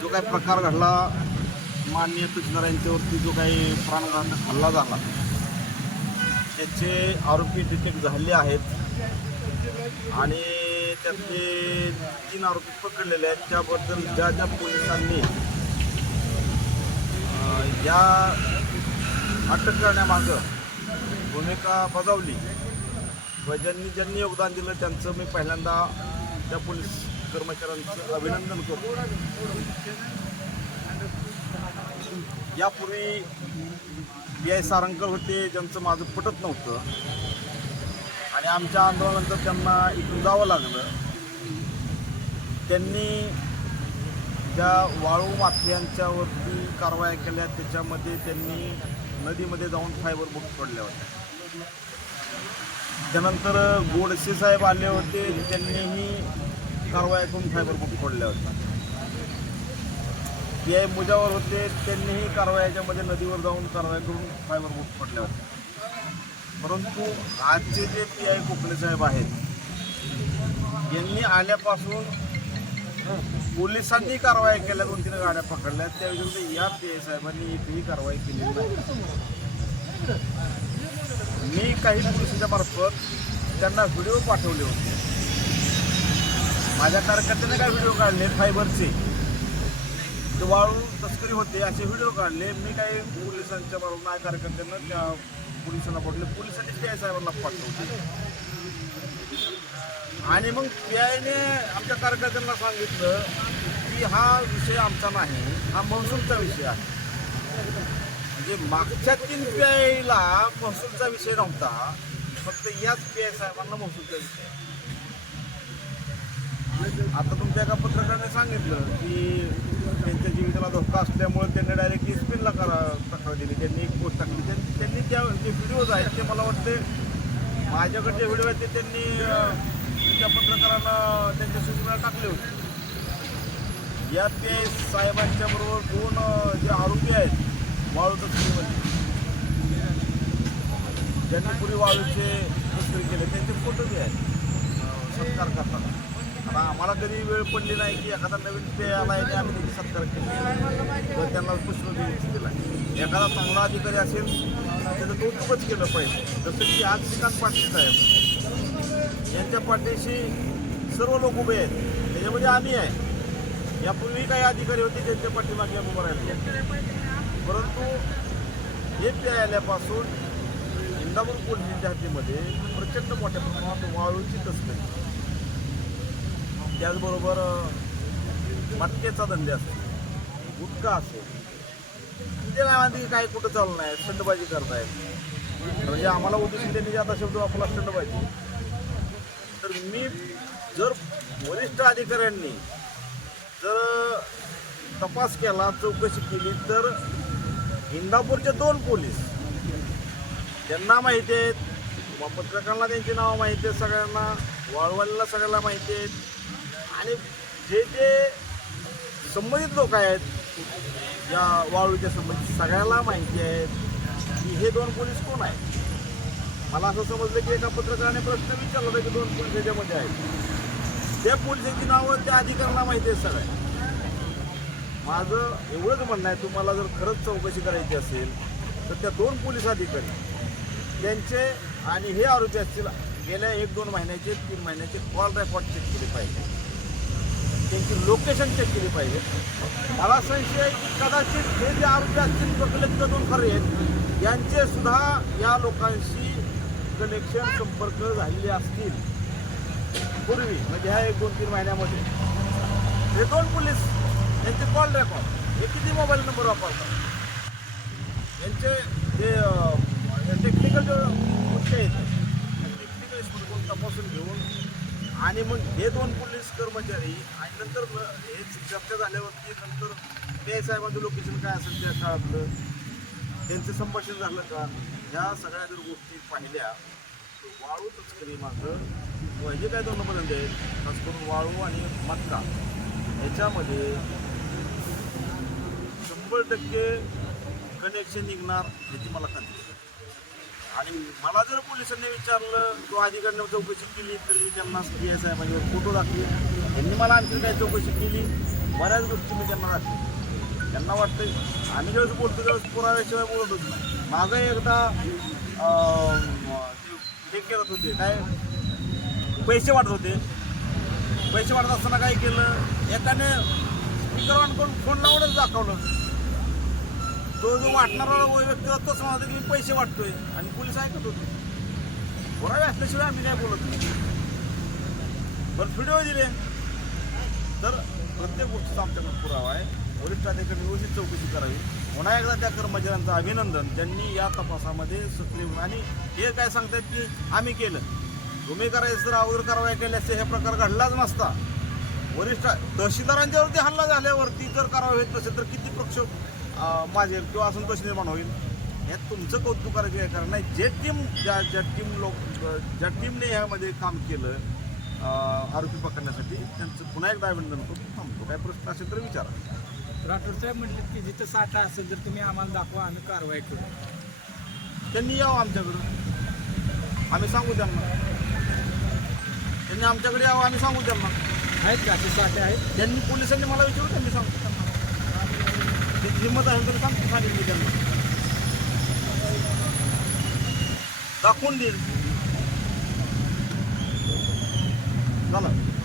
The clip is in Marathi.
जो काही प्रकार घडला माननीय तहसीलदार यांच्यावरती जो काही प्राणघातक हल्ला झाला त्याचे आरोपी डिटेक्ट झाले आहेत. आणि त्यातले तीन आरोपी पकडलेले आहेत. त्याबद्दल ज्या ज्या पोलिसांनी या अटक करण्यामागं भूमिका बजावली व ज्यांनी ज्यांनी योगदान दिलं त्यांचं मी पहिल्यांदा त्या पोलीस कर्मचाऱ्यांचं अभिनंदन करतो. यापूर्वी बी आय सारंकर होते ज्यांचं माझं पटत नव्हतं. आणि आमच्या आंदोलनानंतर त्यांना इथून जावं लागलं. त्यांनी ज्या वाळू माफियांच्यावरती कारवाया केल्या त्याच्यामध्ये त्यांनी नदीमध्ये जाऊन फायबर बुक पडल्या होत्या. त्यानंतर गोडसे साहेब आले होते त्यांनीही कारवाया करून फायबर बुक फोडल्या होत्या. पी आय मुजावर होते त्यांनीही कारवायाच्यामध्ये नदीवर जाऊन कारवाई करून फायबर बुक फोडल्या होत्या. परंतु आजचे जे पी आय कोकणे साहेब आहेत यांनी आल्यापासून पोलिसांनी कारवाई केल्या दोन तीन गाड्या पकडल्या. त्या विरुद्ध या पी आय साहेबांनी एकही कारवाई केली नाही. मी काही पोलिसांच्या मार्फत त्यांना व्हिडिओ पाठवले होते. माझ्या कार्यकर्त्याने काय व्हिडिओ काढले? फायबरचे वाळू तस्करी होते असे व्हिडिओ काढले. मी काही पोलिसांच्या बरोबर माझ्या कार्यकर्त्यांना त्या पोलिसांना पाठवले. पोलिसांनी पी आय साहेबांना पाठवले. आणि मग पी आयने आमच्या कार्यकर्त्यांना सांगितलं की हा विषय आमचा नाही हा महसूलचा विषय आहे. म्हणजे मागच्या तीन पी आयला महसूलचा विषय नव्हता फक्त याच पी आय साहेबांना महसूलचा विषय आहे. आता तुमच्या एका पत्रकाराने सांगितलं की त्यांच्या जीवितला धोका असल्यामुळे त्यांनी डायरेक्ट एसपीनला करा तक्रार दिली. त्यांनी एक पोस्ट टाकली. त्यांनी त्या जे व्हिडिओज आहेत ते मला वाटते माझ्याकडे जे व्हिडिओ आहेत ते त्यांनी त्या पत्रकारांना त्यांच्या सूचना टाकले होते या ते साहेबांच्या बरोबर दोन जे आरोपी आहेत वाळू तस्करीमध्ये. ज्यांनी पूर्वी वाळूचे तस्करी केले त्यांचे फोटो जे आहेत. सत्कार करताना. आता आम्हाला कधी वेळ पडली नाही की एखादा नवीन पे आला आहे आम्ही त्याची सत्कार केली किंवा त्यांना पुष्प दिला एखादा चांगला अधिकारी असेल त्याचं कौतुकच केलं पाहिजे. जसं की आज श्रीकांत पाटील साहेब यांच्या पाठीशी सर्व लोक उभे आहेत. त्याच्यामध्ये आम्ही आहे. यापूर्वी काही अधिकारी होते त्यांच्या पाठीमागे आम्ही उभं राहिले. परंतु हे पे आल्यापासून इंदापूर पोलीस हद्दीमध्ये प्रचंड मोठ्या प्रमाणात वाळूची तस्करी. त्याचबरोबर मटकेचा धंदे असतो. गुटखा असेल ते गावात काही कुठं चालू नाही. स्टंडबाजी करतायत. म्हणजे आम्हाला उद्देशून त्यांनी जे आता शब्द आपला स्टंडबाजी तर मी जर वरिष्ठ अधिकाऱ्यांनी जर तपास केला चौकशी केली तर इंदापूरचे दोन पोलीस त्यांना माहिती आहेत. व पत्रकारांना त्यांची नावं माहिती आहेत. सगळ्यांना वाळवालीला सगळ्यांना माहिती आहेत. आणि जे जे संबंधित लोक आहेत या वाळूच्या संबंधित सगळ्याला माहिती आहे की हे दोन पोलीस कोण आहेत? मला असं समजलं की एका पत्रकाराने प्रश्न विचारला होता की दोन पोलीस याच्यामध्ये आहेत. त्या पोलिसांची नावं त्या अधिकाऱ्यांना माहिती आहे सगळ्या माझं एवढंच म्हणणं आहे तुम्हाला जर खरंच चौकशी करायची असेल तर त्या दोन पोलीस अधिकारी त्यांचे आणि हे आरोपी असतील गेल्या एक दोन महिन्याचे तीन महिन्याचे कॉल रेकॉर्ड चेक केले पाहिजे. त्यांची लोकेशन चेक केली पाहिजे. मला संशय आहे की कदाचित हे जे आरोपी असतील प्रकलित दोन खरे आहेत. यांचे सुद्धा या लोकांशी कनेक्शन संपर्क झालेले असतील. पूर्वी म्हणजे ह्या एक दोन तीन महिन्यामध्ये. हे दोन पोलीस यांचे कॉल रेकॉर्ड हे किती मोबाईल नंबर वापरतात? यांचे जे टेक्निकल जे गोष्टी आहेत टेक्निकल कोण तपासून घेऊन आणि मग हे दोन पोलीस कर्मचारी आणि नंतर हे चर्चा झाल्यावरती नंतर पी आय साहेबांचं लोकेशन काय असेल त्या काळातलं त्यांचं संभाषण झालं का? ह्या सगळ्या जर गोष्टी पाहिल्या तर वाळू तस्करी मात्र हे काय दोन नंबर आहे खास करून वाळू आणि मटका. ह्याच्यामध्ये शंभर टक्के कनेक्शन निघणार याची मला आणि मला जर पोलिसांनी विचारलं किंवा अधिकाऱ्यांनी चौकशी केली तर मी त्यांना पी आय साहेबांवर फोटो दाखले त्यांनी मला आणखी काही चौकशी केली. बऱ्याच गोष्टी मी त्यांना दाखवली त्यांना वाटतं आम्ही ज्यावेळेस बोलतो त्यावेळेस पुराव्याशिवाय बोलतच नाही. मागं एकदा ते करत होते काय? पैसे वाटत होते. पैसे वाटत असताना काय केलं? एकाने स्पीकर ऑन करून फोन लावूनच दाखवलं. तो जो वाटणारा व्यक्ती होता तोच म्हणाला की मी पैसे वाटतोय. आणि पोलीस ऐकत होते. पुरावे असल्याशिवाय आम्ही काय बोलत नाही. पण व्हिडिओ दिले. तर प्रत्येक गोष्टीचा आमच्याकडे पुरावा आहे. वरिष्ठ अधिकारी व्यवस्थित चौकशी करावी. पुन्हा एकदा त्या कर्मचाऱ्यांचं अभिनंदन. ज्यांनी या तपासामध्ये सक्रिय आणि हे काय सांगतायत की आम्ही केलं. तुम्ही करायचं तर अगोदर कारवाई केल्यास हे प्रकार घडलाच नसता. वरिष्ठ तहसीलदारांच्यावरती हल्ला झाल्यावरती जर कारवाई होत नसेल तर किती प्रक्षोभ? माजेल किंवा असंतोष निर्माण होईल. यात तुमचं कौतुक करायचं काय कारण नाही जे टीम ज्या ज्या टीम लोक ज्या टीमने यामध्ये काम केलं आरोपी पकडण्यासाठी त्यांचं पुन्हा एकदा अभिनंदन करतो थांबतो. काय प्रश्न असेल तर विचारा. राठोड साहेब म्हटले की जिथं साठा असेल तर तुम्ही आम्हाला दाखवा आम्ही कारवाई करू. त्यांनी यावं आमच्याकडं. आम्ही सांगू त्यांना. त्यांनी आमच्याकडे यावं आम्ही सांगू त्यांना. आहेत का? असे साठे आहेत? त्यांनी पोलिसांनी मला विचारू त्यांनी त्याची हिंमत आहे तर सांगतो सांगेल मी त्यांना दाखवून देईल झालं